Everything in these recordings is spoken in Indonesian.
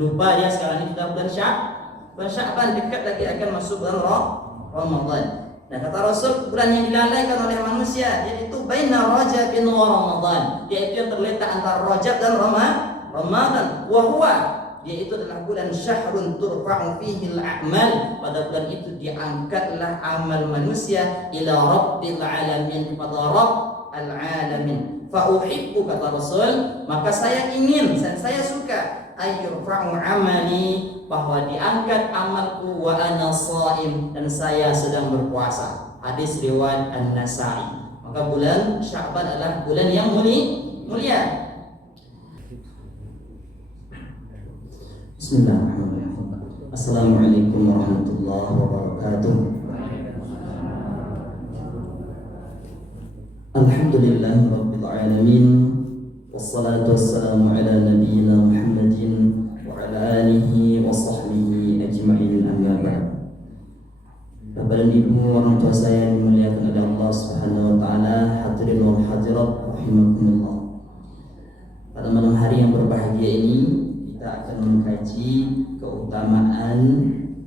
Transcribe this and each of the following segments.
Lupa dia sekarang ini kita bulan Sya'ban, dekat lagi akan masuk bulan Ramadan. Nah kata Rasul, bulan yang dilalaikan oleh manusia yaitu baina Rajabin wa Ramadan, yaitu yang terletak antara Rajab dan Ramadan. Wa huwa, yaitu adalah bulan syahrun turfa'u fihi al-a'mal, pada bulan itu diangkatlah amal manusia ila rabbil alamin, pada Rabb al-alamin. Fa uhibbu, kata Rasul, maka saya ingin dan saya suka ayyurfa'u amali, bahwa diangkat amalku wa ana shaim, dan saya sedang berpuasa. Hadis riwayat An-Nasa'i. Maka bulan Sya'ban adalah bulan yang mulia. Bismillahirrahmanirrahim. Assalamualaikum warahmatullahi wabarakatuh. Alhamdulillahi rabbil alamin, wassalatu wassalamu ala nabiyyina Muhammadin wa ala alihi wa sahbihi ajma'in, amma ba'd. Bapak dan Ibu, orang tua saya yang dimuliakan oleh Allah Subhanahu wa taala, hadirin wal hadirat rahimakumullah. Pada malam hari yang berbahagia ini kita akan mengkaji keutamaan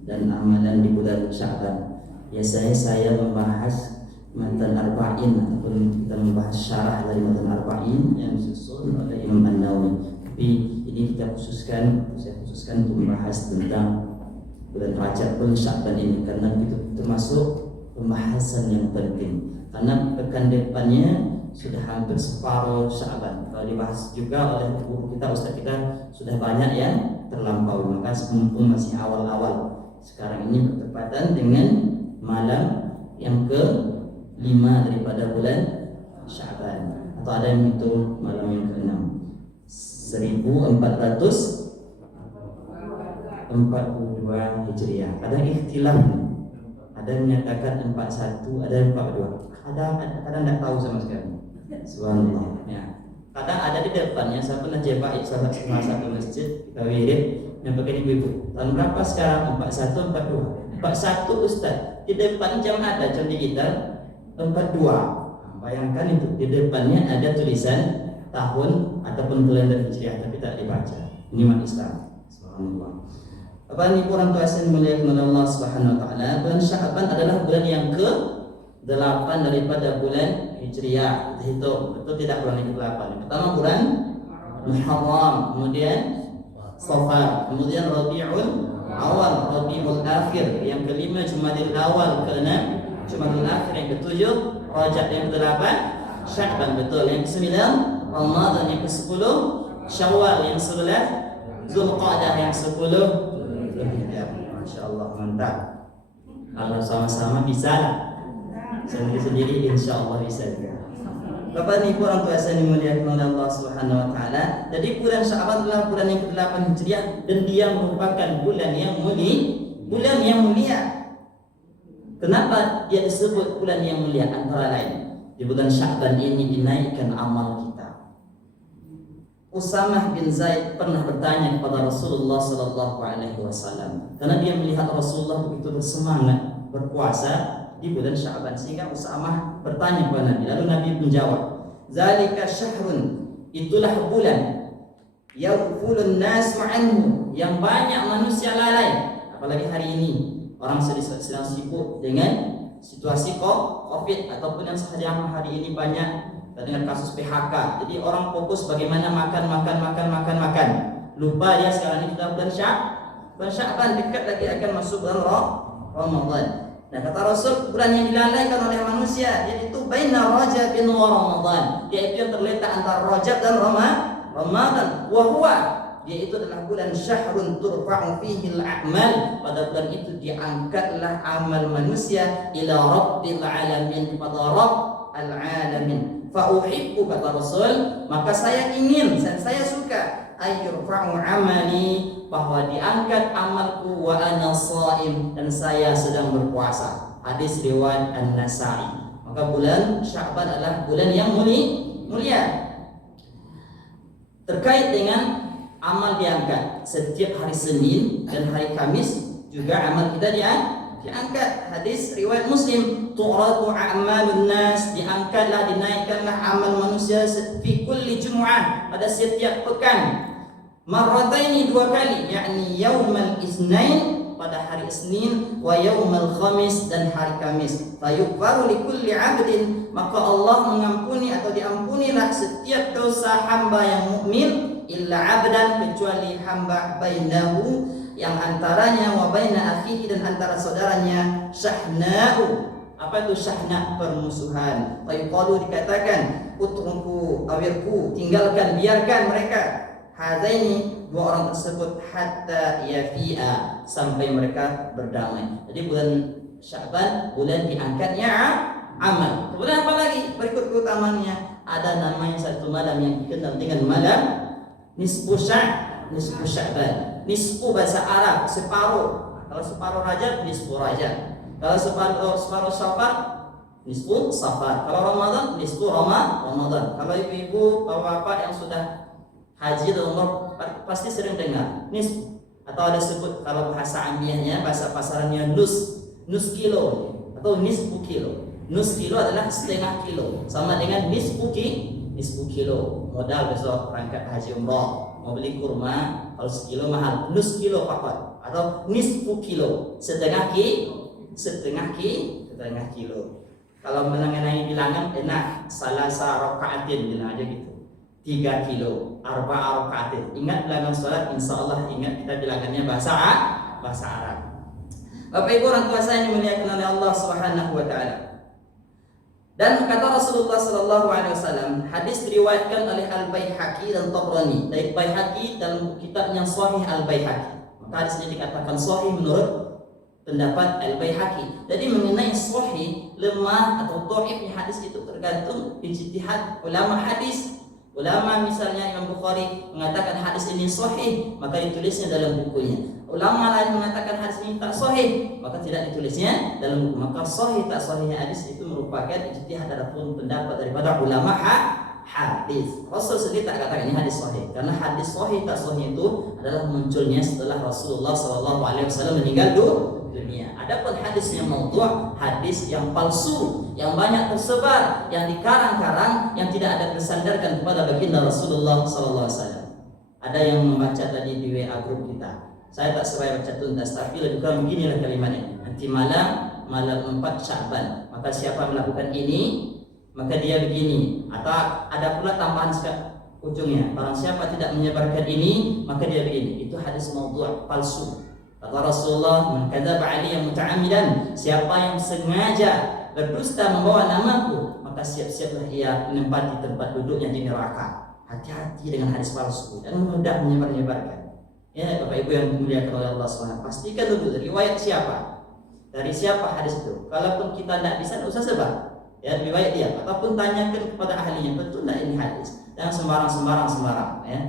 dan amalan di bulan Sya'ban. Biasanya saya membahas matan arba'in ataupun kita membahas syarah dari matan arba'in yang disusun oleh Imam An-Nawawi. Tapi ini saya khususkan untuk membahas tentang bulan Rajab, bulan Sya'ban ini, karena itu termasuk pembahasan yang penting. Karena pekan depannya sudah hampir separuh Sya'ban. Kalau dibahas juga oleh guru kita, ustaz kita, sudah banyak yang terlampaui. Maka mumpung masih awal-awal, sekarang ini bertepatan dengan malam yang ke-5 daripada bulan Sya'ban, atau ada yang hitung malam yang ke-6, 1442 Hijriah. Ada ikhtilaf, ada yang menyatakan 41, ada yang 42, kadang tidak tahu sama sekali. Subhanallah. Ya. Kadang ada di depannya, saya pernah jebak salah satu masjid kita wirid yang pakai ibu-ibu. Tahun berapa sekarang? 41, 42. 41 Ustaz. Di depan jam ada jam digital 42. Bayangkan itu, di depannya ada tulisan tahun ataupun kalender Hijriah, tapi tak dibaca. Ini umat Islam. Subhanallah. Bapak Ibu orang tua yang dimuliakan oleh Allah Subhanahu wa taala, bulan Sya'ban adalah bulan yang ke-8 daripada bulan Hijriah. Hitung betul tidak, bulan yang ke-8. Yang pertama bulan Muharram, kemudian Safar, kemudian Rabiul Awal, Rabiul Akhir, yang kelima Jumadil Awal, keenam Jumadil Akhir, yang ketujuh Rajab, yang ke-8 Sya'ban, betul. Yang ke-9 Ramadan, yang ke-10 Syawal, yang ke-11 Zulqa'dah, yang ke-10 Masya-Allah, mantap. Kalau sama-sama bisa, sendiri-sendiri insya-Allah bisa juga. Bapak Ibu orang tua yang dimuliakan oleh Allah Subhanahu wa taala. Jadi bulan Sya'ban adalah bulan yang ke-8 Hijriah, dan dia merupakan bulan yang mulia. Kenapa dia disebut bulan yang mulia? Antara lain, di bulan Sya'ban ini dinaikkan amal kita. Usamah bin Zaid pernah bertanya kepada Rasulullah sallallahu alaihi wasallam, karena dia melihat Rasulullah begitu bersemangat berpuasa di bulan Sya'ban, sehingga Usamah bertanya kepada Nabi. Lalu Nabi menjawab, "Zalika syahrun, itulah bulan yaghfulun nasu anhu, yang banyak manusia lalai." Apalagi hari ini orang sedang sibuk dengan situasi Covid, ataupun yang hari ini banyak dengan kasus PHK. Jadi orang fokus bagaimana makan. Lupa dia sekarang ini kita bulan Sya'ban, dekat lagi akan masuk bulan Ramadan. Nah kata Rasul, bulan yang dilalaikan oleh manusia yaitu baina Rajabin wa Ramadan, yaitu yang terletak antara Rajab dan Ramadan. Wa huwa, yaitu adalah bulan syahrun turfa'u fihi al-a'mal, pada bulan itu diangkatlah amal manusia ila rabbil alamin, pada Rabb al-alamin. Fa uhibbu, kata Rasul, maka saya ingin dan saya suka ayyurfa'u amali, bahwa diangkat amalku wa ana shaim, dan saya sedang berpuasa. Hadis riwayat An-Nasa'i. Maka bulan Sya'ban adalah bulan yang mulia. Terkait dengan amal diangkat, setiap hari Senin dan hari Kamis juga amal kita diangkat. Hadis riwayat Muslim, tu'radu a'malun nas, diangkatlah, dinaikkanlah amal manusia fi kulli jumu'ah, pada setiap pekan. marrataini 2 kali, yakni yaumal isnain pada hari Isnin, wa yaumal khamis dan hari Kamis. Fayughfaru likulli 'abdin, maka Allah mengampuni atau diampunilah setiap dosa hamba yang mukmin, illa 'abdan, kecuali hamba bainahu, yang antaranya wa baina akhihi, dan antara saudaranya syahna'u. Apa itu syahna? Permusuhan. Fayuqalu, dikatakan, utruku awirku, tinggalkan, biarkan mereka, hadaini, 2 orang tersebut, hatta yafi'a, sampai mereka berdamai. Jadi bulan Sya'ban bulan diangkatnya amal. Kemudian apa lagi berikut keutamaannya? Ada namanya satu malam yang dikenal dengan malam nisfu Sya'ban. Nisfu bahasa Arab separuh. Kalau separuh Rajab nisfu Rajab. Kalau separuh Safar nisfu Safar. Kalau Ramadan nisfu Ramadan. Kalau ibu-ibu bapak-bapak yang sudah haji atau umrah pasti sering dengar nisfu, atau ada sebut kalau bahasa amiyahnya, bahasa pasarannya nus kilo atau nisfu kilo. Nus kilo adalah setengah kilo, sama dengan nisfu kilo. Modal besok berangkat haji umrah, mau beli kurma, kalau sekilo mahal, nus kilo papat, atau nisfu kilo, setengah kilo. Kalau mengenai bilangan enak, salasa rakaatin bilang aja gitu, 3 kilo, 4 rakaatin. Ingat bilangan salat, insyaallah ingat kita bilangannya bahasa Arab. Bapak Ibu orang tua saya yang dimuliakan oleh Allah Subhanahu wa taala. Dan kata Rasulullah sallallahu alaihi wasallam, hadis diriwayatkan oleh Al-Baihaqi dan Tabrani. Dari Baihaqi dalam kitabnya Sahih Al-Baihaqi. Maka hadis ini dikatakan sahih menurut pendapat Al-Baihaqi. Jadi mengenai sahih, lemah atau dhaifnya hadis itu tergantung ijtihad ulama hadis. Ulama misalnya Imam Bukhari mengatakan hadis ini sahih, maka ditulisnya dalam bukunya. Ulama lain mengatakan hadis ini tak sahih, maka tidak ditulisnya dalam buku. Maka sahih tak sahihnya hadis itu merupakan ijtihad ataupun pendapat daripada ulama hadis. Rasul sendiri tak katakan ini hadis sahih, karena hadis sahih tak sahih itu adalah munculnya setelah Rasulullah SAW meninggal dunia. Adapun hadis yang maudhu', hadis yang palsu, yang banyak tersebar, yang dikarang-karang, yang tidak ada tersandarkan kepada baginda Rasulullah SAW. Ada yang membaca tadi di WA grup kita. Saya tak seraya baca tuntas, tapi lebih kurang beginilah kalimatnya. Nanti malam 4 Sya'ban, maka siapa melakukan ini, maka dia begini. Atau ada pula tambahan ujungnya, barang siapa tidak menyebarkan ini, maka dia begini. Itu hadis maudhu', palsu. Kata Rasulullah, man kadzaba 'alayya muta'ammidan, siapa yang sengaja berdusta membawa namaku, maka siap-siaplah ia menempati tempat duduknya di neraka. Hati-hati dengan hadis palsu, dan mudah menyebar-nyebarkan. Ya Bapak Ibu yang dimuliakan oleh Allah SWT, pastikan dulu riwayat siapa, dari siapa hadis itu. Kalaupun kita tidak bisa, tidak usah sebar, ya lebih baik dia, ataupun tanyakan kepada ahlinya, betul tidak ini hadis. Jangan sembarang ya.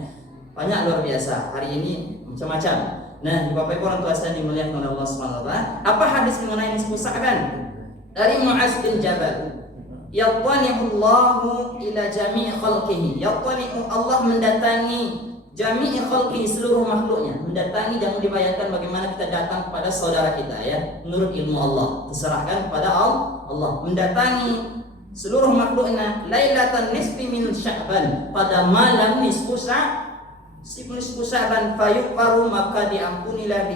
Banyak luar biasa hari ini macam-macam. Nah, Bapak Ibu orang tua saya dimuliakan oleh Allah SWT, apa hadis mengenai nisfu Sya'ban? Dari Mu'adz bin Jabal, yattani'ullahu ila jami'i khalqihi, yattani'u, Allah mendatangi jami'i khalqihi, seluruh makhluknya. Mendatangi, jangan dibayangkan bagaimana kita datang kepada saudara kita ya, menurut ilmu Allah, diserahkan kepada Allah. Mendatangi seluruh makhluknya, lailatan nisfi min Sya'ban, pada malam nisfu Sya'ban, fayughfaru, maka diampunilah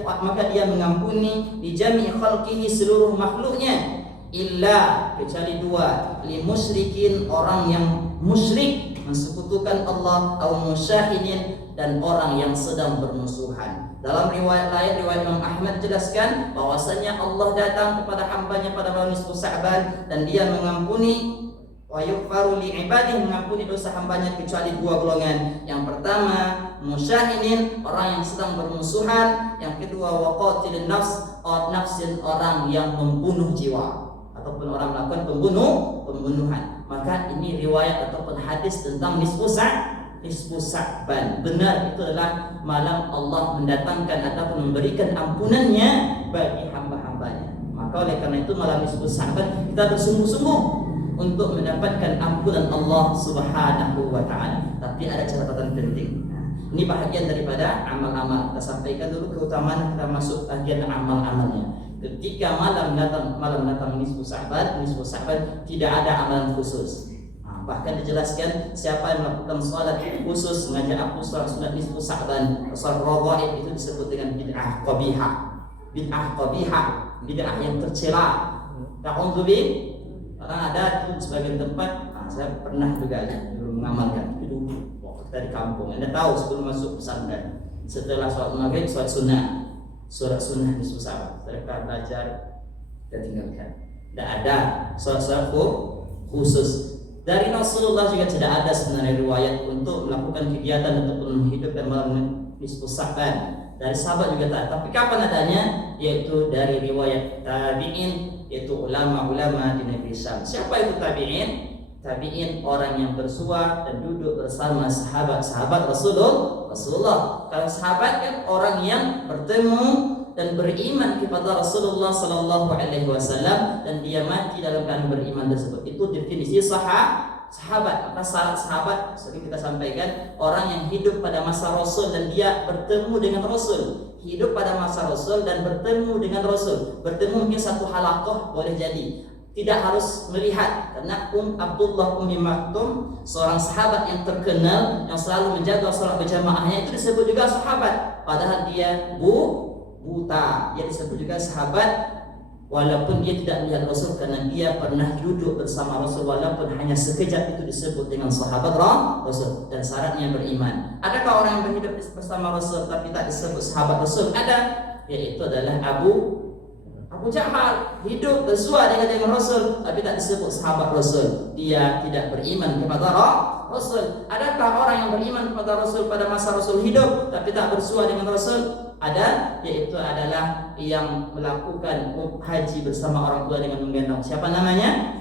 maka dia mengampuni di jami'i khalqihi, seluruh makhluknya, illa, kecuali 2, li musyrikin, orang yang musyrik mensekutukan Allah, atau musyahidin, dan orang yang sedang bermusuhan. Dalam riwayat lain, riwayat Imam Ahmad jelaskan bahwasanya Allah datang kepada hambanya pada malam nisfu Sya'ban, dan dia mengampuni, wa yughfaru li ibadihi, mengampuni dosa hambanya kecuali 2 golongan. Yang pertama musyahidin, orang yang sedang bermusuhan. Yang kedua wa qatilun nafsin, orang yang membunuh jiwa, ataupun orang melakukan pembunuhan. Maka ini riwayat ataupun hadis tentang nisfu Sya'ban. Benar, itu adalah malam Allah mendatangkan ataupun memberikan ampunannya bagi hamba-hambanya. Maka oleh karena itu malam nisfu Sya'ban kita bersungguh-sungguh untuk mendapatkan ampunan Allah Subhanahu wa taala. Tapi ada catatan penting. Ini bahagian daripada amal-amal. Kita sampaikan dulu keutamaan, kita masuk bagian amal-amalnya. Ketika malam datang nisfu Sya'ban, tidak ada amalan khusus. Bahkan dijelaskan siapa yang melakukan sholat khusus mengajak aku sholat sunat nisfu Sa'ban, sholat raghaib, itu disebut dengan bid'ah qabihah. Bid'ah qabihah, bid'ah yang tercela. Ta'udzubi, karena ada tuh sebagian tempat, saya pernah juga dulu mengamalkan itu waktu dari kampung. Anda tahu sebelum masuk pesantren, setelah sholat maghrib sholat sunnah, sholat sunnah nisfu Sa'ban, mereka belajar dan tinggalkan. Tidak ada sholat khusus. Dari Rasulullah juga tidak ada sebenarnya riwayat untuk melakukan kegiatan ataupun menghidupkan malam nisfu Sa'ban. Dari sahabat juga tak. Tapi kapan adanya? Yaitu dari riwayat tabi'in, yaitu ulama-ulama di negeri Syam. Siapa itu tabi'in? Tabi'in orang yang bersua dan duduk bersama sahabat-sahabat Rasulullah. Kalau sahabat kan orang yang bertemu dan beriman kepada Rasulullah sallallahu alaihi wasallam dan dia mati dalam keadaan beriman tersebut. Itu definisi sahabat. Maka sahabat sering kita sampaikan orang yang hidup pada masa Rasul dan dia bertemu dengan Rasul. Hidup pada masa Rasul dan bertemu dengan Rasul. Bertemu mungkin satu halaqah boleh jadi. Tidak harus melihat, karena Abdullah Ummi Maktum, seorang sahabat yang terkenal yang selalu menjaga salat berjamaahnya, itu disebut juga sahabat. Padahal dia buta, dia disebut juga sahabat walaupun dia tidak melihat Rasul, karena dia pernah duduk bersama Rasul walaupun hanya sekejap, itu disebut dengan sahabat Rasul. Dan syaratnya beriman. Adakah orang yang berhidup bersama Rasul tapi tak disebut sahabat Rasul? Ada, yaitu adalah Abu Jahal, hidup bersua dengan Rasul tapi tak disebut sahabat Rasul. Dia tidak beriman kepada Rasul. Adakah orang yang beriman kepada Rasul pada masa Rasul hidup tapi tak bersua dengan Rasul? Ada, yaitu adalah yang melakukan haji bersama orang tua dengan menggendong. Siapa namanya?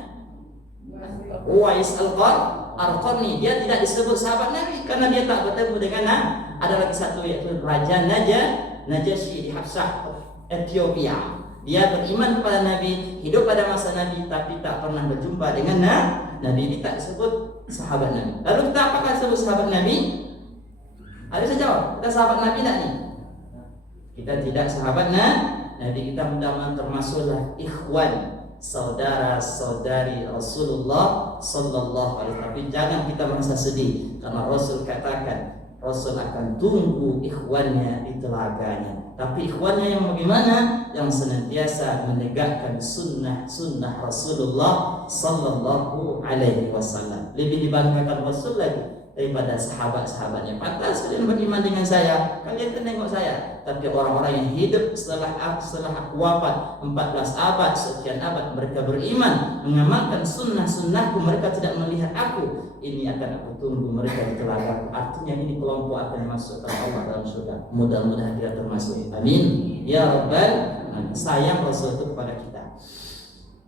Uwais Al-Qarni. Dia tidak disebut sahabat Nabi karena dia tak bertemu dengan ada lagi satu, yaitu Raja Najasyi di Habsyah, Ethiopia. Dia beriman kepada Nabi, hidup pada masa Nabi, tapi tak pernah berjumpa dengan Nabi. Ini tak disebut sahabat Nabi. Lalu kita apakah disebut sahabat Nabi? Ada saya jawab, kita sahabat Nabi tak nih? Kita tidak sahabat Nabi. Kita mudah-mudahan termasuklah ikhwan, saudara-saudari Rasulullah sallallahu alaihi wasallam. Tapi jangan kita merasa sedih karena Rasul katakan Rasul akan tunggu ikhwannya di telaganya. Tapi ikhwannya yang bagaimana? Yang senantiasa menegakkan sunnah Rasulullah sallallahu alaihi wasallam. Lebih dibanggakan Rasul lagi daripada sahabat-sahabatnya. Pantas kalian beriman dengan saya, kalian tengok saya. Tapi orang-orang yang hidup setelah aku wafat 14 abad, sekian abad, mereka beriman, mengamalkan sunnahku, mereka tidak melihat aku. Ini akan aku tunggu mereka di telaga. Artinya ini kelompok akan masuk ke Allah dalam surga. Mudah-mudahan kita termasuk. Amin. Ya Rabbal Alamin. Sayang Rasul itu kepada kita.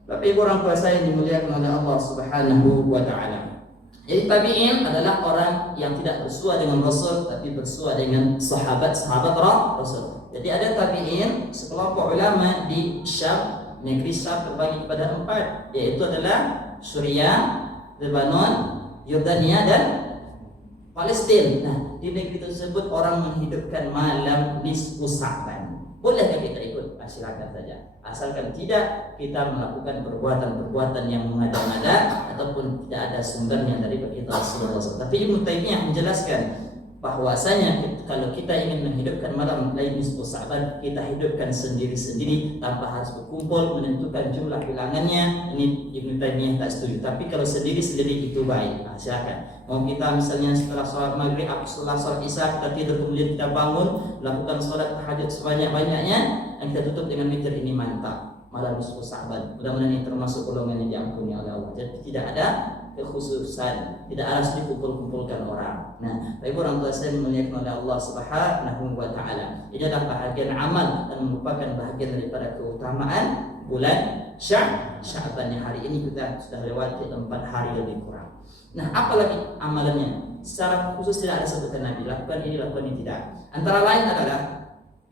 Tapi orang tua saya dimuliakan oleh Allah Subhanahu wa taala. Jadi tabi'in adalah orang yang tidak bersua dengan Rasul tapi bersua dengan sahabat-sahabat Rasul. Jadi ada tabi'in, sekelompok ulama di Syam, negeri Syam terbagi kepada 4, yaitu adalah Suriah, Lebanon, Yordania dan Palestina. Nah, di negeri tersebut orang menghidupkan malam nisfu Sa'ban. Bolehkah kita ikut? Silakan saja. Asalkan tidak kita melakukan perbuatan-perbuatan yang mengada-ngada ataupun tidak ada sumbernya dari Rasulullah SAW. Tapi Ibnu Taimiyah menjelaskan bahwasanya kalau kita ingin menghidupkan malam nisfu Sa'ban, kita hidupkan sendiri-sendiri tanpa harus berkumpul menentukan jumlah bilangannya. Ini Ibnu Taimiyah tak setuju. Tapi kalau sendiri-sendiri itu baik. Silakan. Mau kita misalnya setelah sholat maghrib, setelah sholat isya kita tidur kemudian kita bangun melakukan sholat tahajud sebanyak-banyaknya dan kita tutup dengan witir, ini mantap. Malam nisfu Sa'ban. Mudah-mudahan ini termasuk golongan yang diampuni oleh Allah. Jadi tidak ada kekhususan, tidak harus dikumpul-kumpulkan orang. Nah, bagi orang tua saya dimuliakan oleh Allah Subhanahu wa taala. Ini adalah bahagian amal dan merupakan bahagian daripada keutamaan bulan Sya'ban yang hari ini kita sudah lewati 4 hari lebih kurang. Nah, apalagi amalannya? Secara khusus tidak ada sebutan Nabi, lakukan ini, lakukan ini, tidak. Antara lain adalah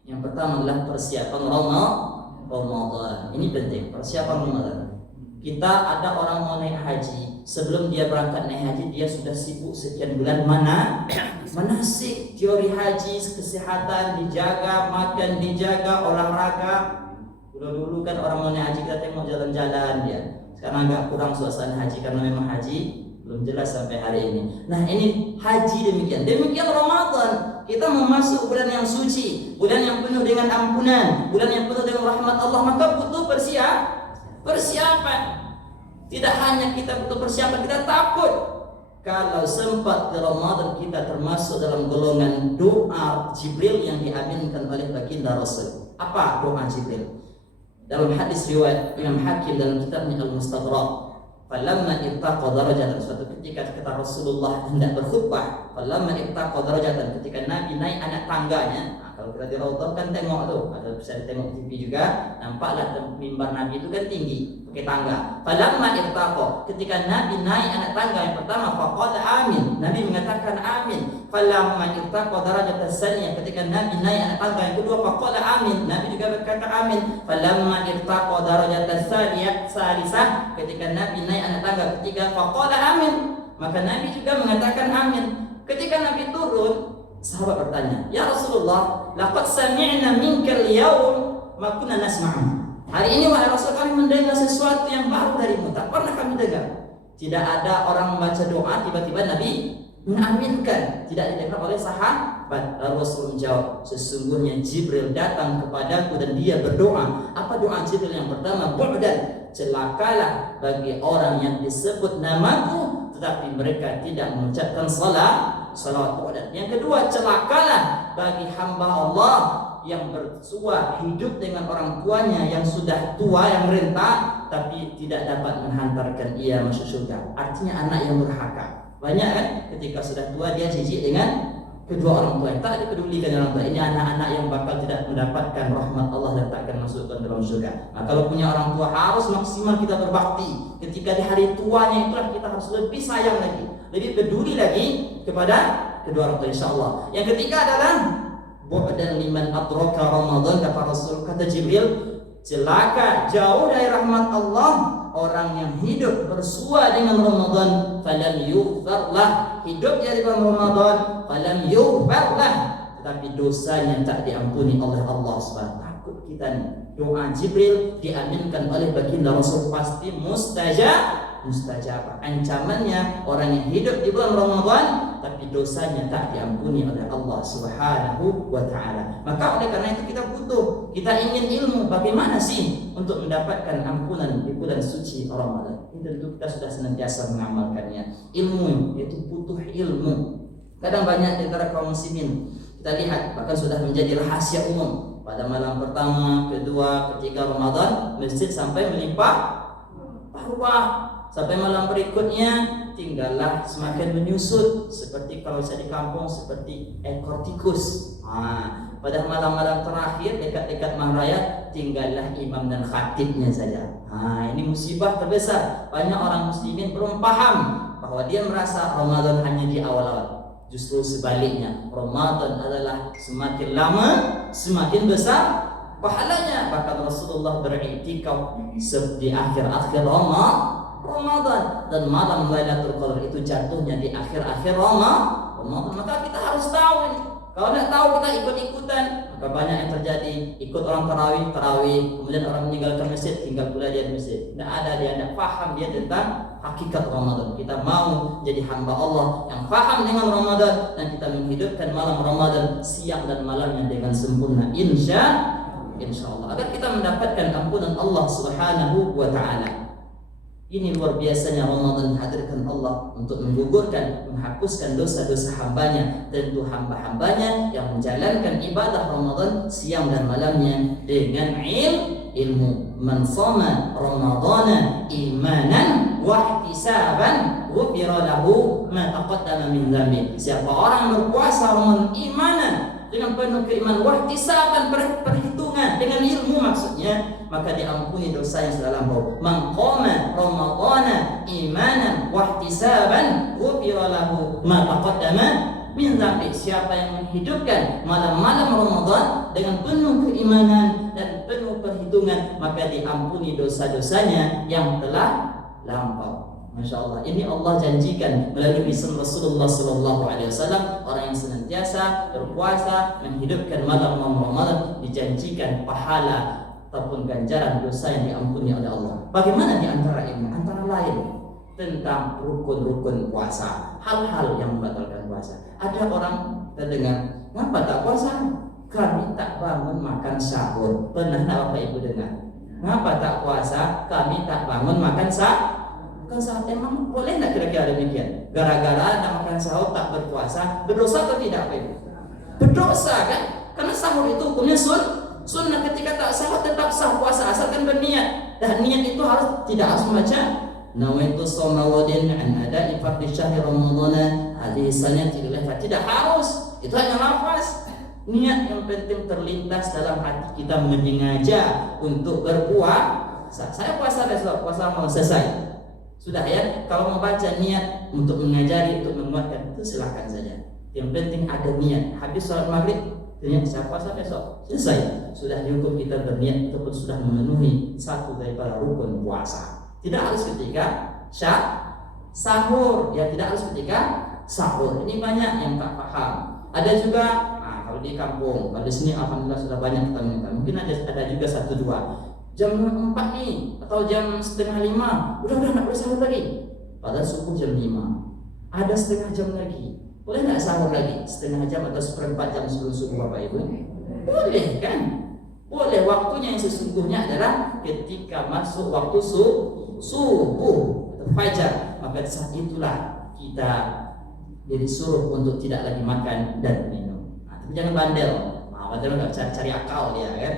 yang pertama adalah persiapan Ramadan. Ini penting, persiapan Ramadan. Kita ada orang mau naik haji, sebelum dia berangkat naik haji dia sudah sibuk sekian bulan manasik, teori haji, kesehatan dijaga, makan dijaga, olahraga. Dulu kan orang mau naik haji kita tengok jalan-jalan dia. Sekarang agak kurang suasana haji karena memang haji belum jelas sampai hari ini. Nah, ini haji demikian. Demikian Ramadan, kita memasuki bulan yang suci, bulan yang penuh dengan ampunan, bulan yang penuh dengan rahmat Allah, maka butuh persiapan. Tidak hanya kita butuh persiapan, kita takut kalau sempat di Ramadan kita termasuk dalam golongan doa Jibril yang diaminkan oleh baginda Rasul. Apa doa Jibril? Dalam hadis riwayat Imam Hakim dalam kitabnya Al-Mustadrak, falamma irtaqa darajatan, suatu ketika kata Rasulullah hendak berkhutbah, falamma irtaqa darajatan, ketika Nabi naik anak tangganya. Kalau kita di Raudhah kan tengok tuh, ada bisa tengok TV juga, nampaklah mimbar Nabi itu kan tinggi, pakai tangga. Falamma irtaqa, ketika Nabi naik anak tangga yang pertama, faqala amin, Nabi mengatakan amin. Falamma irtaqa darajatan tsaniyah, ketika Nabi naik anak tangga yang kedua, faqala amin, Nabi juga berkata amin. Falamma irtaqa darajatan tsalisah, ketika Nabi naik anak tangga ketiga, faqala amin, maka Nabi juga mengatakan amin. Ketika Nabi turun, sahabat bertanya, "Ya Rasulullah, laqad sami'na minka al-yawm ma kunna nasma'u." Hari ini wahai Rasul, kami mendengar sesuatu yang baru darimu, tak pernah kami dengar. Tidak ada orang membaca doa tiba-tiba Nabi mengaminkan, tidak didengar oleh sahabat. Lalu Rasul menjawab, "Sesungguhnya Jibril datang kepadaku dan dia berdoa." Apa doa Jibril yang pertama? "Bu'dan, celakalah bagi orang yang disebut namaku tetapi mereka tidak mengucapkan salawat bu'dan." Yang kedua, celakalah bagi hamba Allah yang bersua hidup dengan orang tuanya yang sudah tua, yang renta, tapi tidak dapat menghantarkan ia masuk surga. Artinya anak yang durhaka. Banyak kan ketika sudah tua dia jijik dengan kedua orang tua, tak dipedulikan orang tua. Ini anak-anak yang bakal tidak mendapatkan rahmat Allah dan tak akan masukkan dalam surga. Nah, kalau punya orang tua harus maksimal kita berbakti. Ketika di hari tuanya itulah kita harus lebih sayang lagi, lebih peduli lagi kepada kedua orang tua, insyaallah. Yang ketiga adalah bu'dan liman adraka Ramadan, kata Rasul, kata Jibril, celaka jauh dari rahmat Allah orang yang hidup bersua dengan Ramadan, falam yughfarlah, hidup dari Ramadan, falam yughfarlah, tetapi dosanya tak diampuni oleh Allah SWT. Takut kita nih, doa Jibril diaminkan oleh baginda Rasul pasti mustajab. Ancamannya orang yang hidup di bulan Ramadan tapi dosanya tak diampuni oleh Allah Subhanahu wa taala. Maka oleh karena itu kita butuh, kita ingin ilmu bagaimana sih untuk mendapatkan ampunan di bulan suci Ramadan. Ini tentu kita sudah senantiasa mengamalkannya. Ilmu itu butuh ilmu. Kadang banyak di antara kaum muslimin kita lihat bahkan sudah menjadi rahasia umum. Pada malam pertama, kedua, ketiga Ramadan masjid sampai melimpah ruah. Sampai malam berikutnya tinggallah semakin menyusut, seperti kalau saya di kampung seperti ekor tikus. Pada malam-malam terakhir dekat-dekat malam raya tinggallah imam dan khatibnya saja. Ini musibah terbesar. Banyak orang muslimin belum paham bahwa dia merasa Ramadan hanya di awal-awal. Justru sebaliknya, Ramadan adalah semakin lama semakin besar pahalanya. Bahkan Rasulullah beriktikaf di akhir-akhir Ramadan, dan malam Lailatul Qadar itu jatuhnya di akhir-akhir Ramadan. Maka kita harus tahu ini. Kalau tidak tahu kita ikut-ikutan, maka banyak yang terjadi. Ikut orang tarawih, kemudian orang meninggalkan masjid, tinggal pula dia di masjid. Tidak ada, dia tidak paham dia tentang hakikat Ramadan. Kita mau jadi hamba Allah yang paham dengan Ramadan, dan kita menghidupkan malam Ramadan siang dan malamnya dengan sempurna, insya Allah, agar kita mendapatkan ampunan Allah Subhanahu wa taala. Ini luar biasanya Ramadan hadirkan Allah untuk menggugurkan, menghapuskan dosa-dosa hambanya. Tentu hamba-hambanya yang menjalankan ibadah Ramadan siang dan malamnya dengan ilmu. Man shoma Ramadana imanan wa ihtisaban ghufira lahu ma taqaddama min dhanbi. Siapa orang berpuasa Ramadan imanan dengan penuh keimanan, wahtisaban, perhitungan dengan ilmu maksudnya, maka diampuni dosa yang sudah lampau. Man qama Ramadana imanan wahtisaban ghufira lahu ma taqaddama min dhanbi. Siapa yang menghidupkan malam-malam Ramadan dengan penuh keimanan dan penuh perhitungan, maka diampuni dosa-dosanya yang telah lampau. Masya Allah, ini Allah janjikan melalui lisan Rasulullah SAW. Orang yang senantiasa berpuasa menghidupkan malam Ramadan dijanjikan pahala ataupun ganjaran dosa yang diampuni oleh Allah. Bagaimana di antara ilmu? Antara lain tentang rukun-rukun puasa, hal-hal yang membatalkan puasa. Ada orang terdengar, ngapa tak puasa? Kami tak bangun makan sahur. Pernah tak Bapak Ibu dengar? Ngapa tak puasa? Kami tak bangun makan sahur. Emang boleh tak kira-kira demikian? Gara-gara tak makan sahur tak berpuasa, berdosa atau tidak Bapak Ibu? Berdosa kan? Karena sahur itu hukumnya sunnah. Ketika tak sahur tetap sah puasa asalkan berniat. Dan niat itu tidak harus membaca nawaitu shauma ghadin an ada'i fardhi syahri ramadhana hadisannya tidak harus, itu hanya lafaz. Niat yang penting terlintas dalam hati kita menyengaja untuk berpuasa. Saya puasa besok, puasa mau selesai. Sudah ya, kalau mau baca niat untuk mengajari, untuk menguatkan, itu silahkan saja. Yang penting ada niat. Habis sholat maghrib, niat saya puasa besok, selesai. Sudah cukup kita berniat ataupun sudah memenuhi satu daripada rukun puasa. Tidak harus ketika sahur, ya tidak harus ketika sahur. Ini banyak yang tak paham. Ada juga, kalau di kampung, kalau di sini alhamdulillah sudah banyak kita minta. Mungkin ada juga 1-2 jam 4 nih atau jam 4:30 udah nggak boleh sahur lagi. Padahal subuh jam 5. Ada setengah jam lagi. Boleh nggak sahur lagi? Setengah jam atau 1/4 jam sebelum subuh Bapak Ibu? Boleh kan? Boleh. Waktunya yang sesungguhnya adalah ketika masuk waktu subuh atau fajar. Maka saat itulah kita disuruh untuk tidak lagi makan dan minum. Tapi jangan bandel. Bandel nggak cari akal dia kan.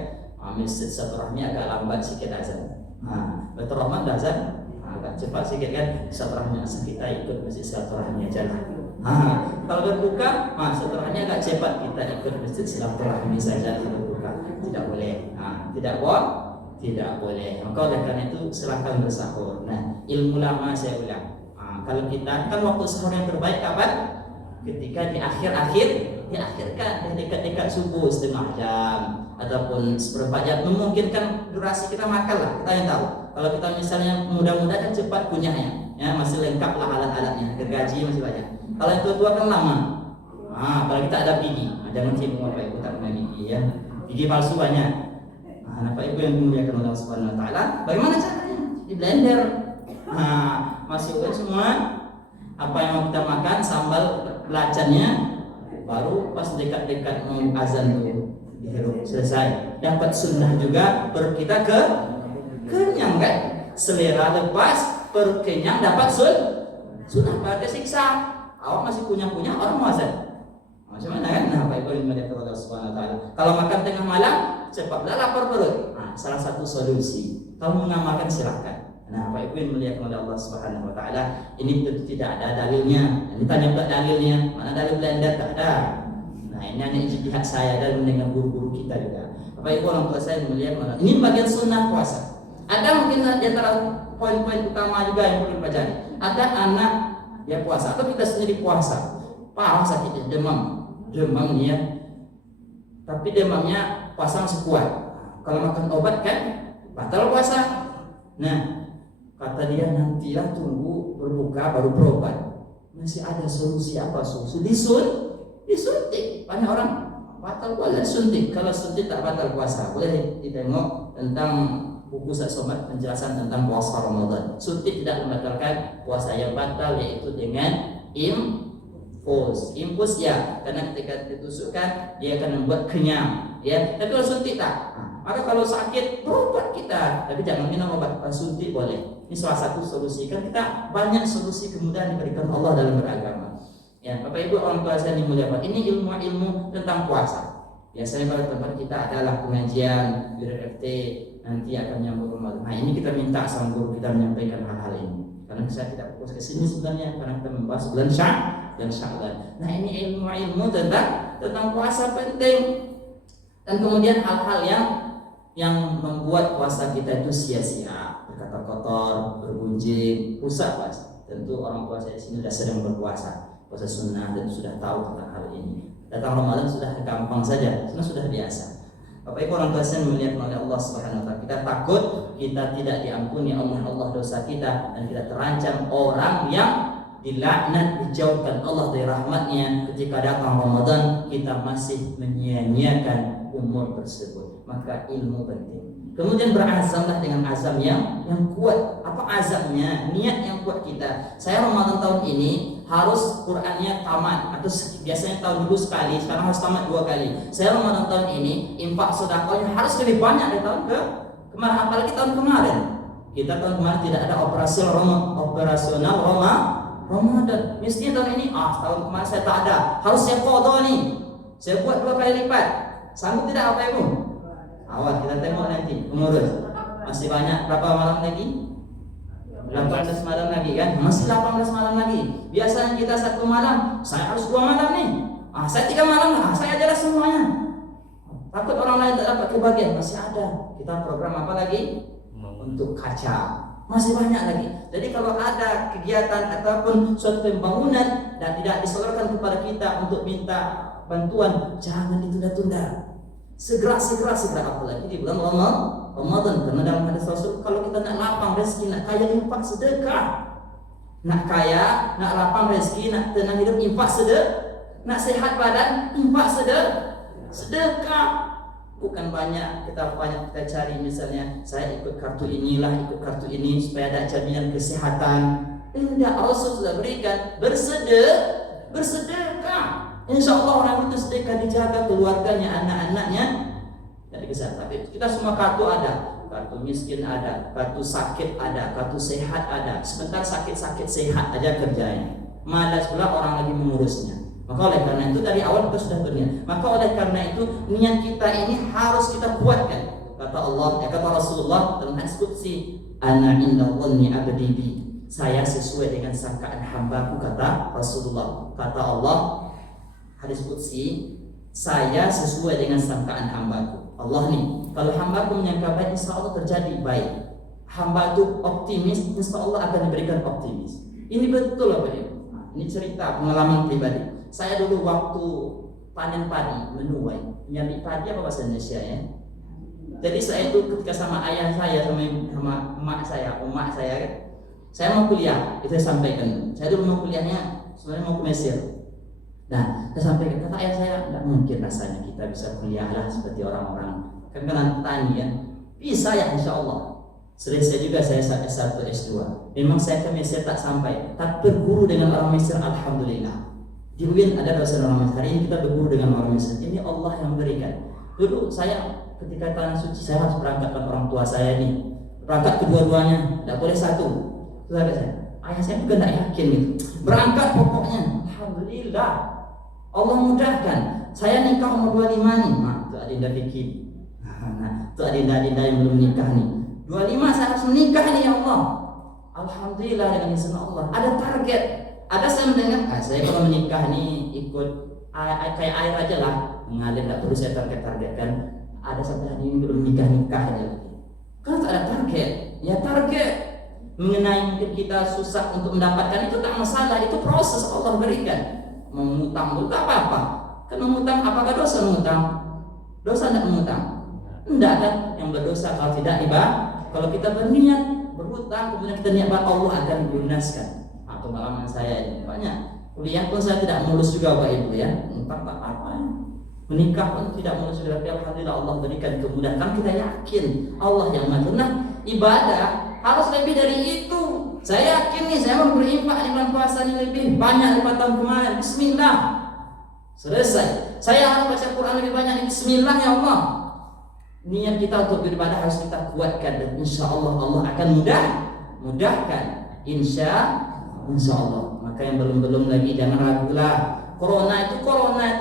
Masjid silaturahmi agak lambat sikit azan. Betul Rahman azan agak cepat sikit kan. Silaturahmi asal kita ikut masjid silaturahmi aja lah. Kalau berbuka, silaturahmi agak cepat, kita ikut masjid silaturahmi saja berbuka. Tidak boleh. Tidak boleh. Maka oleh karena itu silakan bersahur. Nah, ilmu lama saya ulang. Kalau kita kan waktu sahur yang terbaik kapan? Ketika di diakhirkan dekat-dekat subuh setengah jam ataupun 1/4 jam, memungkinkan durasi kita makan lah, kita yang tahu. Kalau kita misalnya muda-muda kan cepat kunyahnya, ya masih lengkap lah alat-alatnya, gergaji masih banyak. Kalau yang tua-tua kan lama. Kalau kita ada gigi, jangan cibung Bapak Ibu tak punya gigi ya, gigi palsu banyak. Bapak Ibu yang dimuliakan Allah Subhanahu Wa Taala, bagaimana caranya? Di blender, masukkan semua apa yang mau kita makan, sambal belacannya, baru pas dekat-dekat mau azan tuh dihirup, selesai. Dapat sunnah juga, perut kita kenyang kan? Selera lepas, perut kenyang, dapat sunnah. Pada siksa, awak masih punya orang mau azan. Macam mana kan? Bapak Ibu yang dimuliakan Allah Subhanahu Wa Taala. Kalau makan tengah malam, cepatlah lapar perut. Salah satu solusi. Kamu mengamalkan silahkan. Bapak Ibu yang dimuliakan oleh Allah Subhanahu Wa Taala, ini tentu tidak ada dalilnya. Ini tanya pula dalilnya, mana dalil blender? Tak ada. Ini hanya ijtihad saya dan dengan guru-guru kita juga. Bapak Ibu orang tua saya dimuliakan. Ini bagian sunnah puasa. Ada mungkin di antara poin-poin utama juga yang perlu dipelajari. Ada anak dia puasa atau kita sendiri puasa, parah sakitnya, demam ya. Tapi demamnya puasa masih kuat. Kalau makan obat kan batal puasa. Nah, kata dia nantilah tunggu berbuka baru berobat. Masih ada solusi apa? Disuntik. Banyak orang batal puasa suntik. Kalau suntik tak batal puasa. Boleh ditengok tentang buku Ustaz Somad penjelasan tentang puasa Ramadan. Suntik tidak membatalkan puasa. Yang batal yaitu dengan infus ya, karena ketika ditusukkan dia akan membuat kenyang ya. Tapi kalau suntik tak. Maka kalau sakit berobat kita, tapi jangan minum obat. Suntik boleh. Ini salah satu solusi. Kan kita banyak solusi kemudahan diberikan Allah dalam beragama. Ya, Bapak Ibu orang tua saya dimuliakan. Ini ilmu-ilmu tentang puasa. Biasanya pada tempat kita adalah pengajian BRFT nanti akan nyambung Ramadan. Ini kita minta sama guru kita menyampaikan hal-hal ini. Karena saya tidak fokus ke sini sebenarnya karena kita membahas bulan Sya'ban. Nah, ini ilmu-ilmu tentang puasa penting. Dan kemudian hal-hal yang membuat puasa kita itu sia-sia, berkata kotor, bergunjing, rusak puasa. Tentu orang tua saya di sini sudah sering berpuasa, puasa sunnah dan sudah tahu tentang hal ini. Datang Ramadan sudah gampang saja, sudah biasa. Bapak Ibu orang tua saya melihat oleh Allah Subhanahu Wa Taala, kita takut kita tidak diampuni Allah dosa kita dan kita terancam orang yang dilaknat, dijauhkan Allah dari rahmatnya. Ketika datang Ramadan kita masih menyia-nyiakan umur tersebut. Maka ilmu penting. Kemudian berazamlah dengan azam yang kuat. Apa azamnya? Niat yang kuat kita. Saya Ramadan tahun ini harus Qur'annya tamat, atau biasanya tahun dulu sekali, sekarang harus tamat 2 kali. Saya Ramadan tahun ini infak sedekahnya harus lebih banyak dari tahun kemarin, apalagi tahun kemarin. Kita tahun kemarin tidak ada operasional Ramadan. Mestinya tahun ini, tahun kemarin saya tak ada, harus saya qadha nih. Saya buat 2 kali lipat. Sanggup tidak apa Ibu? Awal kita tengok nanti pengurus. Masih banyak berapa malam lagi? 18 malam lagi kan? Masih 18 malam lagi. Biasanya kita 1 malam, saya harus 2 malam nih. Saya 3 malam lah, saya ajalah semuanya. Takut orang lain tak dapat kebagian. Masih ada. Kita program apa lagi? Untuk kaca. Masih banyak lagi. Jadi kalau ada kegiatan ataupun suatu pembangunan dan tidak disalurkan kepada kita untuk minta bantuan, jangan ditunda-tunda. Segera apalagi di bulan Ramadan, karena dalam hadis Rasul kalau kita nak lapang rezeki, nak kaya, infak sedekah. Nak kaya, nak lapang rezeki, nak tenang hidup, infak sedekah. Nak sehat badan, infak sedekah. Bukan banyak kita cari, misalnya saya ikut kartu inilah, ikut kartu ini supaya ada jaminan kesehatan. Tidak, Rasul sudah berikan bersedekah. Insya Allah orang itu sedekah, dijaga keluarganya, anak-anaknya dari kesehatan. Tapi kita semua kartu ada, kartu miskin ada, kartu sakit ada, kartu sehat ada. Sebentar sakit sehat aja kerjanya. Malas pula orang lagi mengurusnya. Maka oleh karena itu dari awal kita sudah berniat. Maka oleh karena itu niat kita ini harus kita kuatkan. Kata Allah, kata Rasulullah dalam hadis qudsi, ana inda dhanni abdi bi. Saya sesuai dengan sangkaan hambaku, kata Rasulullah. Kata Allah, hadis qudsi, saya sesuai dengan sangkaan hambaku. Allah nih, kalau hambaku menyangka baik, insya Allah terjadi baik. Hamba itu optimis, insya Allah akan diberikan optimis. Ini betul apa ya? Ini cerita pengalaman pribadi. Saya dulu waktu panen padi, menuai, nyari padi apa bahasa Indonesia ya? Jadi saya itu ketika sama ayah saya, sama emak saya kan, saya mau kuliah, itu saya sampaikan. Saya dulu mau kuliahnya, sebenarnya mau ke Mesir. Nah, saya sampaikan, kata ayah saya, tidak mungkin rasanya kita bisa kuliah lah seperti orang-orang kan tani ya. Bisa ya, insya Allah. Selesai juga saya S1, S2. Memang saya ke Mesir tak sampai, tapi berguru dengan orang Mesir, alhamdulillah. Di UIN ada dosen orang Mesir. Hari ini kita berguru dengan orang Mesir. Ini Allah yang berikan. Dulu saya ketika tanah suci, saya harus berangkatkan orang tua saya nih. Berangkat kedua-duanya, tidak boleh satu. Itu saya. Ayah saya juga tidak yakin gitu. Berangkat pokoknya. Alhamdulillah. Allah mudahkan. Saya nikah umur 25 nih. Nah, itu adinda fikir. Nah, itu adinda yang belum nikah nih. 25 saya harus menikah nih ya Allah. Alhamdulillah dengan izin Allah. Ada target. Ada saya mendengar, saya kalau menikah nih ikut kayak air aja lah, mengalir, tidak perlu saya targetkan. Ada sampai hari ini belum nikah aja. Karena tak ada target. Ya target mengenai mungkin kita susah untuk mendapatkan itu tak masalah, itu proses Allah berikan. Mengutang itu apa-apa. Kan mengutang, apakah dosa mengutang? Dosa tidak mengutang? Tidak kan? Yang berdosa kalau tidak ibadah. Kalau kita berniat berhutang, kemudian kita niat Allah akan melunaskan. Pengalaman saya ini banyak. Kuliah pun saya tidak mulus juga Pak Ibu ya. Entah apa ya. Menikah pun tidak mulus juga. Tapi alhamdulillah Allah berikan kemudahan. Kita yakin Allah yang ngatur. Nah, ibadah harus lebih dari itu. Saya yakin nih, saya mau berinfak di bulan puasa ini lebih banyak daripada tahun kemarin. Bismillah. Selesai. Saya harus baca Quran lebih banyak. Bismillah ya Allah. Niat kita untuk beribadah harus kita kuatkan, dan insya Allah Allah akan mudahkan. Insya Allah. Maka yang belum lagi jangan ragulah. Corona itu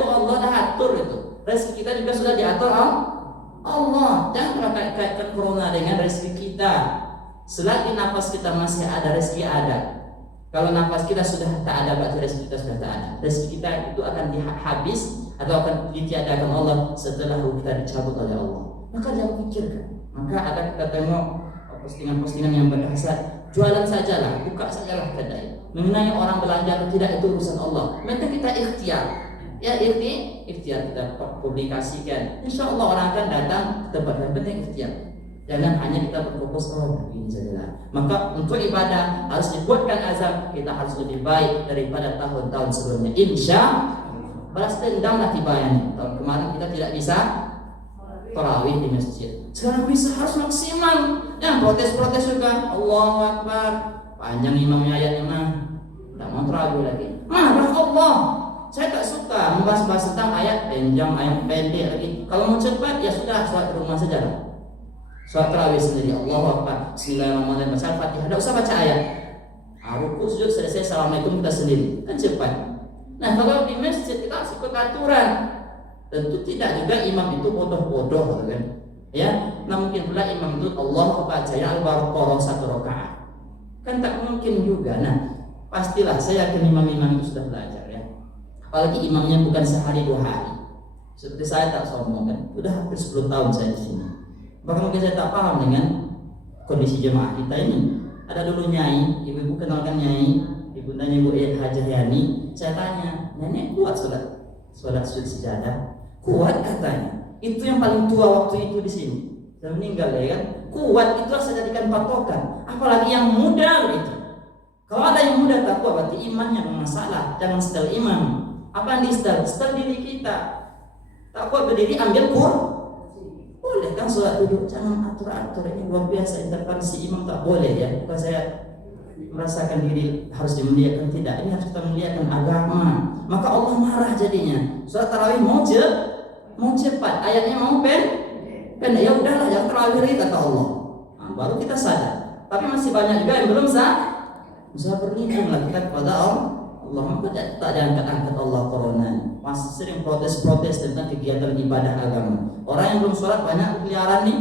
Allah dah atur itu. Rezeki kita juga sudah diatur Allah. Jangan kaitkan corona dengan rezeki kita. Selagi nafas kita masih ada, rezeki ada. Kalau nafas kita sudah tak ada, berarti rezeki kita sudah tak ada. Rezeki kita itu akan habis atau akan ditiadakan Allah setelah kita dicabut oleh Allah. Maka jangan pikirkan. Maka ada kita tengok postingan-postingan yang berdasar, jualan sajalah, buka sajalah kedai. Mengenai orang belanja atau tidak itu urusan Allah. Maka kita ikhtiar. Ya ikhtiar kita publikasikan. Insya Allah orang akan datang ke tempat yang penting ikhtiar. Jangan hanya kita berfokus begini sajalah. Maka untuk ibadah harus dibuatkan azam. Kita harus lebih baik daripada tahun-tahun sebelumnya. Insya balas dendam lah tiba ini. Tahun kemarin kita tidak bisa tarawih di masjid. Sekarang bisa harus maksimal. Yang protes-protes juga, Allahu Akbar, panjang imamnya ayatnya mah, tidak mau tarawih lagi. Marah Allah. Saya tak suka membahas-bahas tentang ayat panjang, ayat pendek lagi. Kalau mau cepat ya sudah, sholat di rumah saja. Sholat tarawih sendiri, Allahu Akbar, Bismillahirrahmanirrahim, baca Al-Fatihah, tidak usah baca ayat. Ruku sujud selesai, Assalamualaikum, kita sendiri, kan cepat. Nah kalau di masjid kita harus ikut aturan. Tentu tidak juga imam itu bodoh-bodoh, kan? Ya, nah mungkin pula imam itu Allah baca ya al-baqarah 1 rakaat. Kan tak mungkin juga. Nah, pastilah saya yakin imam-imam itu sudah belajar ya. Apalagi imamnya bukan sehari 2 hari. Seperti saya tak sombong kan, udah hampir 10 tahun saya di sini. Bahkan mungkin saya tak paham dengan kondisi jemaah kita ini. Ada dulu nyai, ibu-ibu kenalkan nyai, ibundanya Ibu Hajah Yani. Saya tanya, nenek kuat sholat sujud sejadah? Kuat katanya. Itu yang paling tua waktu itu di sini. Dan meninggal ya kan. Kuat itu harus jadikan patokan. Apalagi yang muda gitu. Kalau ada yang muda tak kuat berarti imannya bermasalah. Jangan setel imam. Apa yang di-setel? Setel diri kita. Tak kuat berdiri ambil boleh kan sholat duduk, jangan atur-atur. Ini luar biasa, intervensi imam tak boleh ya. Bukan saya merasakan diri harus dimuliakan, tidak. Ini harus kita muliakan agama. Maka Allah marah jadinya. Sholat tarawih mau cepat, ayatnya mau pendek. Ya udahlah, jangan tarawih lagi kata Allah. Nah, baru kita sadar. Tapi masih banyak juga yang belum bisa berlindung lah kita kepada Allah. Maka tak diangkat-angkat Allah corona. Masih sering protes-protes tentang kegiatan ibadah agama. Orang yang belum sholat banyak keliaran nih.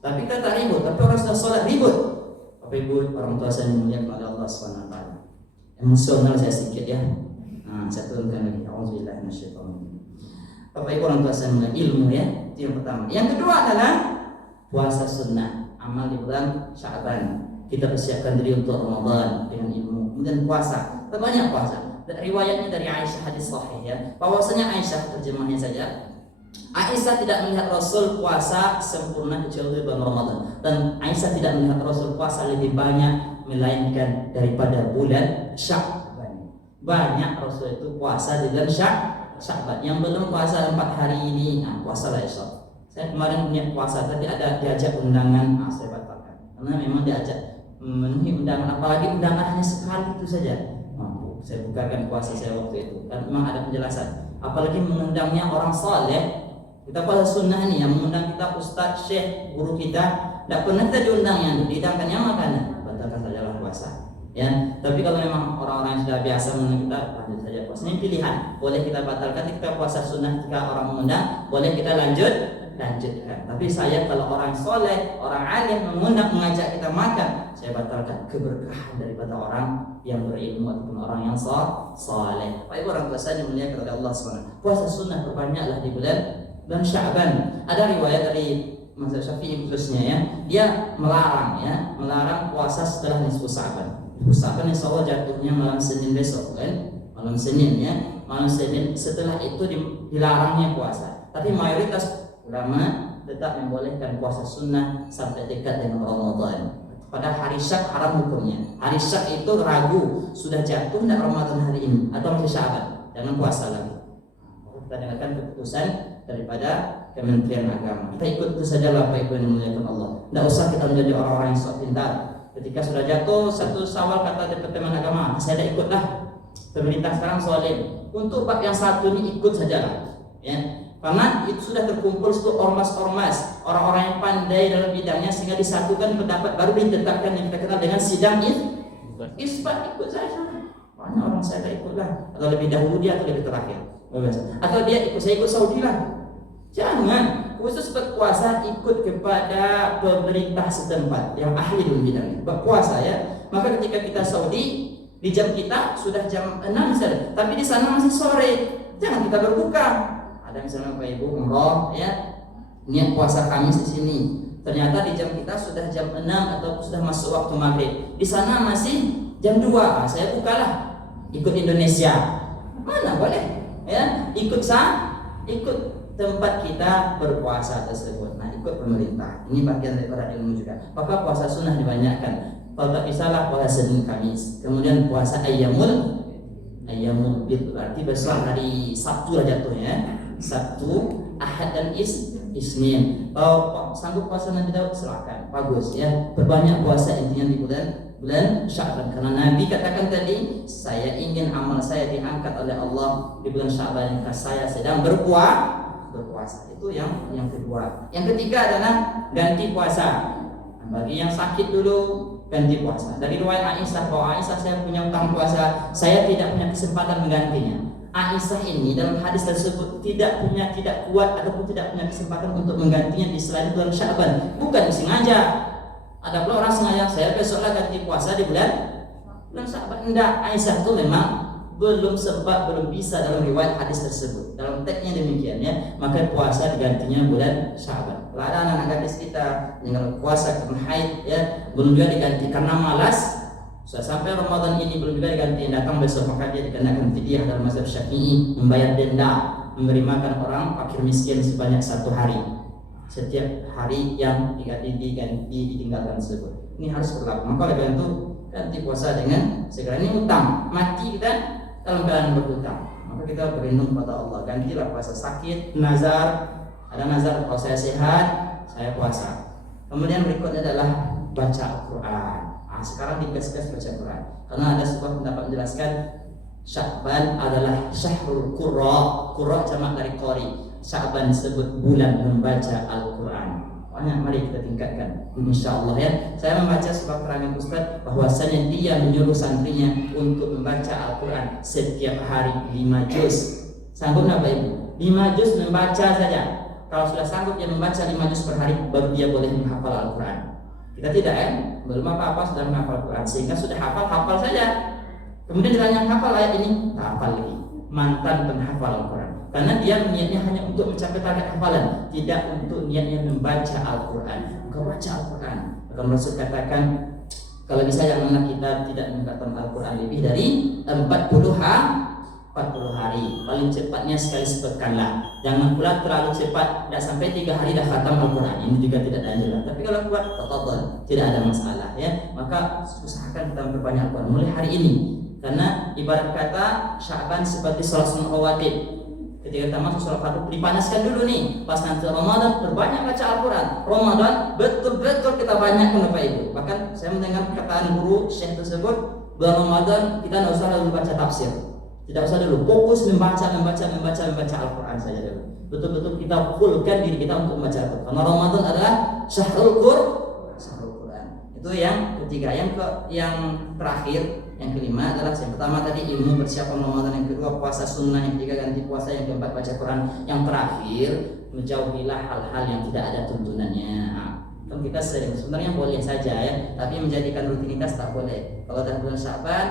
Tapi kita tak ribut. Tapi orang sudah sholat ribut. Bapak Ibu, orang tua saya dimuliakan oleh Allah SWT. Emosional saya sedikit ya. Nah, saya turunkan lagi. Auzubillahi minasyaitonir. Bapak Ibu, orang tua saya mulia, ilmu ya. Itu yang pertama. Yang kedua adalah puasa sunnah, amal di bulan Sya'ban. Kita persiapkan diri untuk Ramadan dengan ilmu. Kemudian puasa, terbanyak puasa. Riwayatnya dari Aisyah, hadis sahih ya. Bahwasanya Aisyah, terjemahnya saja, Aisyah tidak melihat Rasul puasa sempurna kecuali bulan Ramadan. Dan Aisyah tidak melihat Rasul puasa lebih banyak melainkan daripada bulan Sya'ban. Banyak Rasul itu puasa di bulan Sya'ban. Yang belum puasa 4 hari ini, nah puasa lah Aisyah. Saya kemarin punya puasa, tadi ada diajak undangan, saya batalkan. Karena memang diajak memenuhi undangan, apalagi undangannya sekali itu saja. Mampu saya bukakan puasa saya waktu itu. Dan memang ada penjelasan. Apalagi mengundangnya orang saleh. Kita puasa sunnah nih yang mengundang kita ustaz, syekh, guru kita. Tidak pernah kita diundang yang dihidangkannya makanan. Batalkan sajalah puasa. Ya, tapi kalau memang orang-orang yang sudah biasa mengundang kita, lanjut saja puasa. Ini pilihan. Boleh kita batalkan kita puasa sunnah jika orang mengundang, boleh kita lanjutkan. Tapi saya kalau orang soleh, orang alim mengundang, mengajak kita makan, saya batalkan keberkahan daripada orang yang berilmu ataupun orang yang soleh. Baik orang tua saya dimuliakan oleh Allah SWT. Puasa sunnah perbanyaklah di bulan Sya'ban. Ada riwayat dari mazhab Syafi'i khususnya ya, dia melarang puasa setelah nisfu Sya'ban. Nisfu Sya'ban insyaallah jatuhnya malam Senin besok kan, malam Senin ya, malam Senin. Setelah itu dilarangnya puasa. Tapi mayoritas ulama tetap membolehkan puasa sunnah sampai dekat dengan Ramadan. Pada hari Syak haram hukumnya. Hari Syak itu ragu sudah jatuh tidak Ramadan hari ini atau masih Sya'ban, jangan puasa lagi. Kita dengarkan keputusan daripada Kementerian Agama. Kita ikut itu saja lah Bapak Ibu yang dimuliakan Allah. Tidak usah kita menjadi orang-orang yang sok pintar. Ketika sudah jatuh 1 Syawal kata Departemen Agama, saya dah ikutlah. Pemerintah sekarang soalin untuk bab yang satu ini ikut sajalah. Ya. Karena itu sudah terkumpul itu ormas-ormas, orang-orang yang pandai dalam bidangnya sehingga disatukan pendapat baru ditetapkan yang kita kenal dengan sidang isbat. Ikut saja. Banyak orang saya tak ikutlah. Atau lebih dahulu dia atau lebih terakhir. Atau dia ikut, saya ikut Saudi lah. Jangan. Khusus berpuasa ikut kepada pemerintah setempat yang ahli dalam bidangnya. Berpuasa ya. Maka ketika kita Saudi, di jam kita sudah jam 6 misalnya, tapi di sana masih sore. Jangan kita berbuka. Ada misalnya Bapak Ibu umroh ya, niat puasa Kamis di sini. Ternyata di jam kita sudah jam 6 atau sudah masuk waktu maghrib. Di sana masih jam 2. Saya bukalah. Ikut Indonesia. Mana boleh? Ya, ikut tempat kita berpuasa tersebut. Nah, ikut pemerintah. Ini bagian daripada ilmu juga. Maka puasa sunnah dibanyakan. Kalau tak bisalah puasa Senin Kamis. Kemudian puasa Ayyamul Bid, berarti besok hari Sabtu lah jatuhnya. Sabtu, Ahad dan Isnin. Kalau sanggup puasa nanti Daud silakan, bagus ya. Perbanyak puasa intinya di bulan Sya'ban, karena Nabi katakan tadi, saya ingin amal saya diangkat oleh Allah di bulan Sya'ban ketika saya sedang berpuasa. Itu yang kedua. Yang ketiga adalah ganti puasa. Bagi yang sakit dulu ganti puasa. Dari riwayat Aisyah bahwa Aisyah, saya punya utang puasa, saya tidak punya kesempatan menggantinya. Aisyah ini dalam hadis tersebut tidak kuat ataupun tidak punya kesempatan untuk menggantinya di selain bulan Sya'ban. Bukan sengaja. Ada pula orang sengaja, saya besoklah ganti puasa di bulan Sya'ban. Enggak, Aisyah itu memang belum bisa dalam riwayat hadis tersebut. Dalam teksnya demikian ya. Maka puasa digantinya bulan Sya'ban. Kalau ada anak-anak gadis kita yang puasa karena haid ya, belum juga diganti karena malas, sudah sampai Ramadan ini belum juga diganti, datang besok maka dia dikenakan fidyah dalam mazhab Syafi'i, membayar denda, memberi makan orang fakir miskin sebanyak 1 hari. Setiap hari yang ditinggalkan tersebut. Ini harus berlaku. Maka oleh karena itu ganti puasa dengan segera. Ini utang, mati kita dalam keadaan berhutang, maka kita berlindung pada Allah. Gantilah puasa. Sakit, nazar, ada nazar kalau saya sehat, saya puasa. Kemudian berikutnya adalah baca Al-Quran. Sekarang digas-gas baca Quran, karena ada sebuah pendapat menjelaskan Sya'ban adalah syahrul Qurra jamak dari qari. Sya'ban disebut bulan membaca Al-Quran. Mari kita tingkatkan, insyaallah ya. Saya membaca sebuah keterangan Ustaz bahwasanya dia menyuruh santrinya untuk membaca Al-Quran setiap hari 5 juz. Sanggup nggak Pak Ibu? 5 juz membaca saja. Kalau sudah sanggup dia membaca 5 juz per hari, baru dia boleh menghafal Al-Quran. Kita tidak ya, belum apa-apa sudah menghafal Al-Quran, sehingga sudah hafal saja. Kemudian ditanya hafal ayat ini, tak hafal lagi. Mantan penghafal Al-Quran. Karena dia niatnya hanya untuk mencapai target hafalan, tidak untuk niatnya membaca Al-Quran. Bukan baca Al-Quran. Maka Rasul katakan, kalau bisa janganlah kita tidak mengatakan Al-Quran lebih dari 40 hari. Paling cepatnya sekali sepekan lah. Jangan pula terlalu cepat, tidak sampai 3 hari dah khatam Al-Quran. Ini juga tidak anjuran. Tapi kalau kuat, tafadhal, tidak ada masalah ya. Maka usahakan kita memperbanyak Al-Quran mulai hari ini. Karena ibarat kata Sya'ban seperti salat sunnah rawatib. Ketika kita masuk sholat fardu dipanaskan dulu nih. Pas nanti Ramadan berbanyak baca Al-Quran. Ramadan betul-betul kita banyak Bapak Ibu. Bahkan saya mendengar perkataan guru Syekh tersebut, bulan Ramadan kita tidak usah lalu baca tafsir. Tidak usah dulu, fokus membaca Al-Quran saja dulu. Betul-betul kita fullkan diri kita untuk membaca Al-Quran. Karena Ramadan adalah syahrul Quran. Itu yang ketiga. Yang terakhir, yang kelima adalah yang pertama tadi ilmu persiapan Ramadan, yang kedua puasa sunnah, yang ketiga ganti puasa, yang keempat baca Quran, yang terakhir menjauhilah hal-hal yang tidak ada tuntunannya. Kan kita sering sebenarnya boleh saja ya, tapi menjadikan rutinitas tak boleh. Kalau dah bulan Sya'ban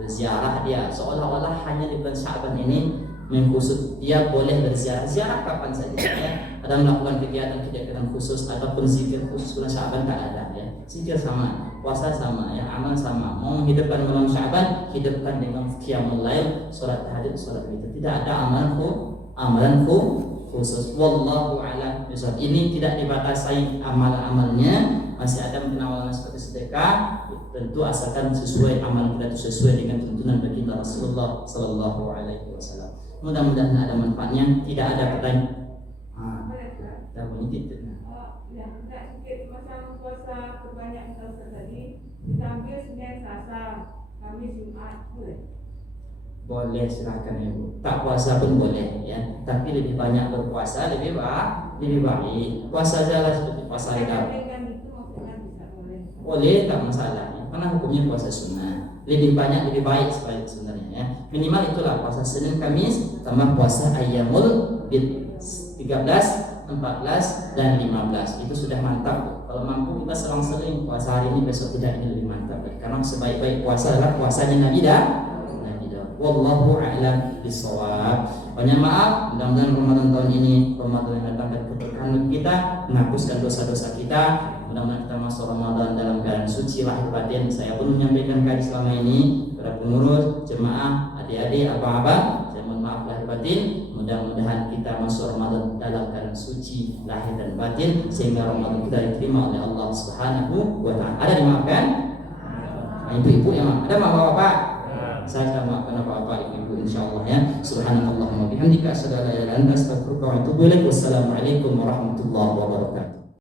berziarah dia seolah-olah hanya di bulan Sya'ban ini mengkhusus dia boleh berziarah kapan saja ya. Ada melakukan kegiatan khusus ataupun zikir khusus bulan Sya'ban tak ada ya. Zikir sama, puasa sama ya, amal sama. Mau menghidupkan bulan Sya'ban, hidupkan dengan qiyamul lail, salat tahajud, salat witir. Tidak ada amalan khusus. Wallahu a'lam bishawab. Ini tidak dibatasi amal-amalnya. Masih ada penawaran seperti sedekah, tentu asalkan sesuai amal kita itu sesuai dengan tuntunan baginda Rasulullah sallallahu alaihi wasallam. Mudah-mudahan ada manfaatnya. Tidak ada pertanyaan. Dah bunyi titik. Ya, tidak sedikit masalah puasa berbanyak tadi diambil Senin, Selasa, Kamis, Jumat, boleh? Boleh, silakan Ibu. Tak puasa pun boleh ya. Tapi lebih banyak berpuasa lebih baik. Puasa saja seperti puasa Ramadan. Boleh, tak masalah. Karena hukumnya puasa sunnah. Lebih banyak lebih baik sebenarnya ya. Minimal itulah puasa Senin, Kamis, tambah puasa Ayyamul Bid 13, 14 dan 15. Itu sudah mantap. Kalau mampu kita selang-seling puasa hari ini besok tidak, ini lebih mantap. Karena sebaik-baik puasa adalah puasanya Nabi dah. Wallahu a'lam bishawab. Banyak maaf, mudah-mudahan Ramadan tahun ini Ramadan yang datangkan keberkahan kita, menghapuskan dosa-dosa kita. Mudah-mudahan kita masuk Ramadan dalam keadaan suci lahir batin. Saya pun menyampaikan kali selama ini kepada pengurus, jemaah, adik-adik, abang-abang, saya mohon maaf lahir batin. Mudah-mudahan kita masuk Ramadan dalam keadaan suci lahir dan batin, sehingga Ramadan kita diterima oleh Allah Subhanahu wa ta'ala. Ada dimaafkan? Ibu-ibu yang maaf. Ada maaf bapak-bapak? Saya akan maafkan apa-apa ibu insyaallah ya. Subhanallahumma bihamdika asyhadu an la ilaha illa anta astaghfiruka wa atubu ilaik. Wassalamualaikum warahmatullahi wabarakatuh.